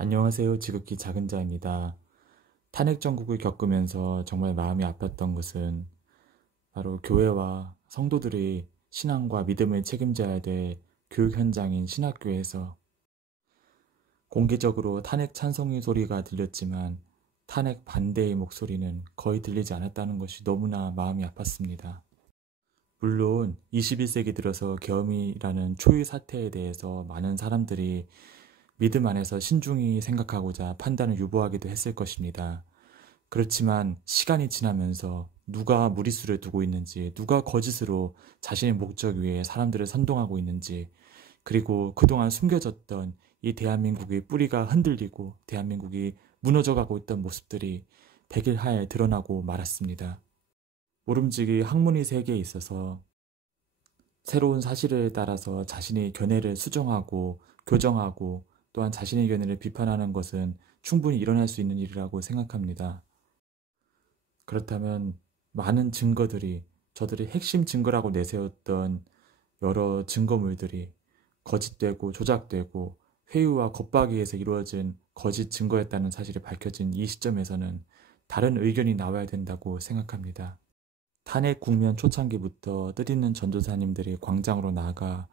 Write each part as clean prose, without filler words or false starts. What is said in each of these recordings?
안녕하세요. 지극히 작은 자입니다. 탄핵 정국을 겪으면서 정말 마음이 아팠던 것은 바로 교회와 성도들이 신앙과 믿음을 책임져야 될 교육 현장인 신학교에서 공개적으로 탄핵 찬성의 소리가 들렸지만 탄핵 반대의 목소리는 거의 들리지 않았다는 것이 너무나 마음이 아팠습니다. 물론 21세기 들어서 계엄이라는 초유 사태에 대해서 많은 사람들이 믿음 안에서 신중히 생각하고자 판단을 유보하기도 했을 것입니다. 그렇지만 시간이 지나면서 누가 무리수를 두고 있는지, 누가 거짓으로 자신의 목적 위에 사람들을 선동하고 있는지, 그리고 그동안 숨겨졌던 이 대한민국의 뿌리가 흔들리고 대한민국이 무너져가고 있던 모습들이 백일하에 드러나고 말았습니다. 모름지기 학문의 세계에 있어서 새로운 사실에 따라서 자신의 견해를 수정하고 교정하고 또한 자신의 견해를 비판하는 것은 충분히 일어날 수 있는 일이라고 생각합니다. 그렇다면 많은 증거들이 저들의 핵심 증거라고 내세웠던 여러 증거물들이 거짓되고 조작되고 회유와 겁박이에서 이루어진 거짓 증거였다는 사실이 밝혀진 이 시점에서는 다른 의견이 나와야 된다고 생각합니다. 탄핵 국면 초창기부터 뜻있는 전도사님들이 광장으로 나가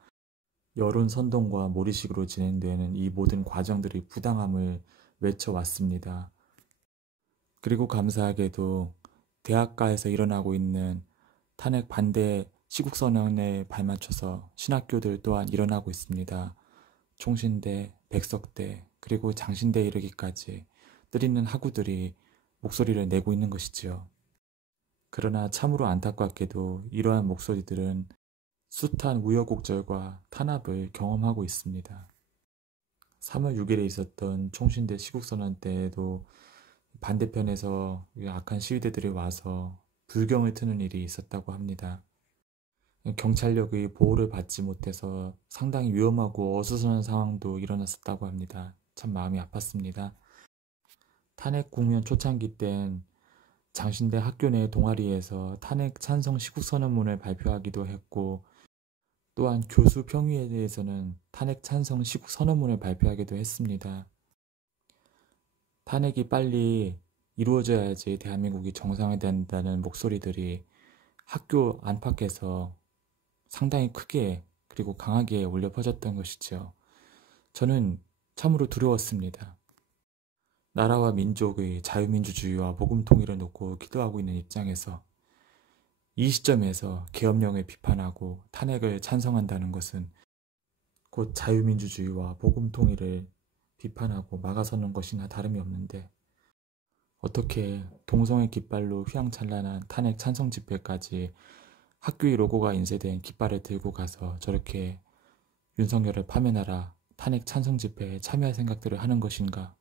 여론 선동과 모리식으로 진행되는 이 모든 과정들이 부당함을 외쳐왔습니다. 그리고 감사하게도 대학가에서 일어나고 있는 탄핵 반대 시국선언에 발맞춰서 신학교들 또한 일어나고 있습니다. 총신대, 백석대, 그리고 장신대에 이르기까지 뜻있는 학우들이 목소리를 내고 있는 것이지요. 그러나 참으로 안타깝게도 이러한 목소리들은 숱한 우여곡절과 탄압을 경험하고 있습니다. 3월 6일에 있었던 총신대 시국선언 때에도 반대편에서 악한 시위대들이 와서 불경을 트는 일이 있었다고 합니다. 경찰력의 보호를 받지 못해서 상당히 위험하고 어수선한 상황도 일어났었다고 합니다. 참 마음이 아팠습니다. 탄핵 국면 초창기 땐 장신대 학교 내 동아리에서 탄핵 찬성 시국선언문을 발표하기도 했고 또한 교수 평의에 대해서는 탄핵 찬성 시국선언문을 발표하기도 했습니다. 탄핵이 빨리 이루어져야지 대한민국이 정상화된다는 목소리들이 학교 안팎에서 상당히 크게 그리고 강하게 울려 퍼졌던 것이죠. 저는 참으로 두려웠습니다. 나라와 민족의 자유민주주의와 복음통일을 놓고 기도하고 있는 입장에서 이 시점에서 계엄령을 비판하고 탄핵을 찬성한다는 것은 곧 자유민주주의와 복음통일을 비판하고 막아서는 것이나 다름이 없는데 어떻게 동성애 깃발로 휘황찬란한 탄핵 찬성 집회까지 학교의 로고가 인쇄된 깃발을 들고 가서 저렇게 윤석열을 파면하라 탄핵 찬성 집회에 참여할 생각들을 하는 것인가.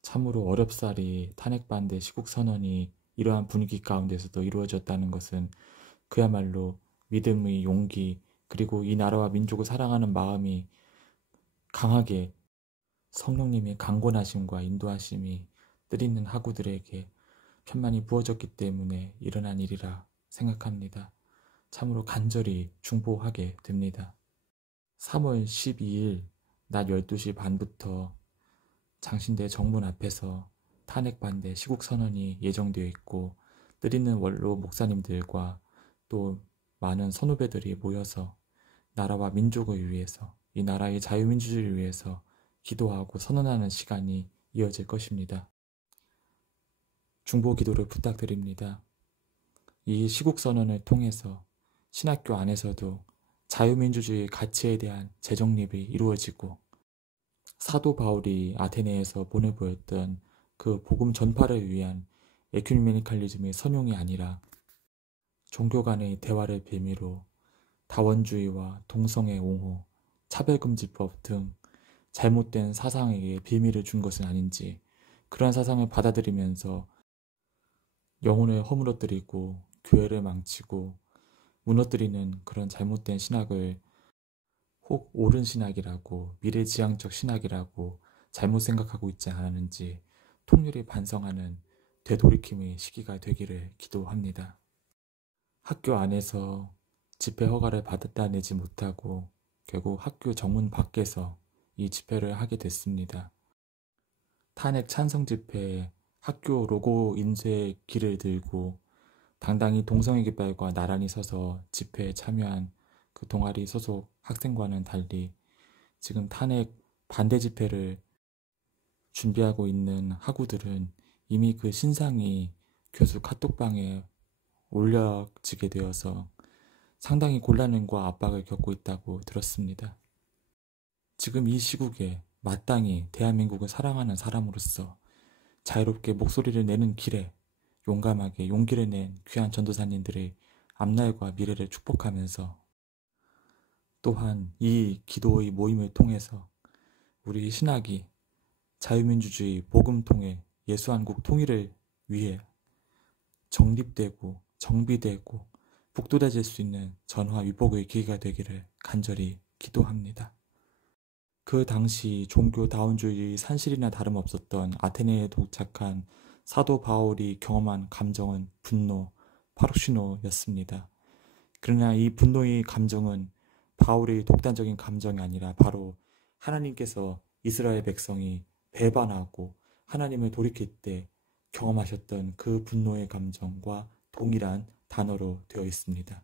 참으로 어렵사리 탄핵 반대 시국 선언이 이러한 분위기 가운데서도 이루어졌다는 것은 그야말로 믿음의 용기 그리고 이 나라와 민족을 사랑하는 마음이 강하게 성령님의 강권하심과 인도하심이 뜻있는 학우들에게 편만히 부어졌기 때문에 일어난 일이라 생각합니다. 참으로 간절히 중보하게 됩니다. 3월 12일 낮 12시 반부터 장신대 정문 앞에서 탄핵 반대 시국선언이 예정되어 있고 뜻있는 원로 목사님들과 또 많은 선후배들이 모여서 나라와 민족을 위해서 이 나라의 자유민주주의를 위해서 기도하고 선언하는 시간이 이어질 것입니다. 중보 기도를 부탁드립니다. 이 시국선언을 통해서 신학교 안에서도 자유민주주의 가치에 대한 재정립이 이루어지고 사도 바울이 아테네에서 보내보였던 그 복음 전파를 위한 에큐메니칼리즘의 선용이 아니라 종교 간의 대화를 빌미로 다원주의와 동성애 옹호, 차별금지법 등 잘못된 사상에게 빌미를 준 것은 아닌지 그러한 사상을 받아들이면서 영혼을 허물어뜨리고 교회를 망치고 무너뜨리는 그런 잘못된 신학을 혹 옳은 신학이라고 미래지향적 신학이라고 잘못 생각하고 있지 않았는지 통렬히 반성하는 되돌이킴의 시기가 되기를 기도합니다. 학교 안에서 집회 허가를 받았다 내지 못하고 결국 학교 정문 밖에서 이 집회를 하게 됐습니다. 탄핵 찬성 집회에 학교 로고 인쇄 길을 들고 당당히 동성애 깃발과 나란히 서서 집회에 참여한 그 동아리 소속 학생과는 달리 지금 탄핵 반대 집회를 준비하고 있는 학우들은 이미 그 신상이 교수 카톡방에 올려지게 되어서 상당히 곤란과 압박을 겪고 있다고 들었습니다. 지금 이 시국에 마땅히 대한민국을 사랑하는 사람으로서 자유롭게 목소리를 내는 길에 용감하게 용기를 낸 귀한 전도사님들의 앞날과 미래를 축복하면서 또한 이 기도의 모임을 통해서 우리 신학이 자유민주주의 복음통일 예수한국 통일을 위해 정립되고 정비되고 북돋아질 수 있는 전화 위복의 기회가 되기를 간절히 기도합니다. 그 당시 종교 다원주의 산실이나 다름없었던 아테네에 도착한 사도 바울이 경험한 감정은 분노, 파룩시노였습니다. 그러나 이 분노의 감정은 바울의 독단적인 감정이 아니라 바로 하나님께서 이스라엘 백성이 배반하고 하나님을 돌이킬 때 경험하셨던 그 분노의 감정과 동일한 단어로 되어 있습니다.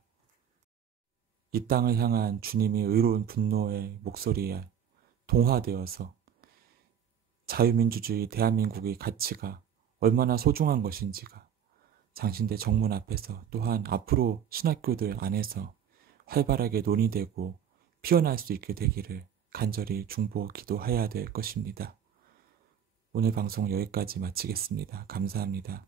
이 땅을 향한 주님의 의로운 분노의 목소리에 동화되어서 자유민주주의 대한민국의 가치가 얼마나 소중한 것인지가 장신대 정문 앞에서 또한 앞으로 신학교들 안에서 활발하게 논의되고 피어날 수 있게 되기를 간절히 중보 기도해야 될 것입니다. 오늘 방송 여기까지 마치겠습니다. 감사합니다.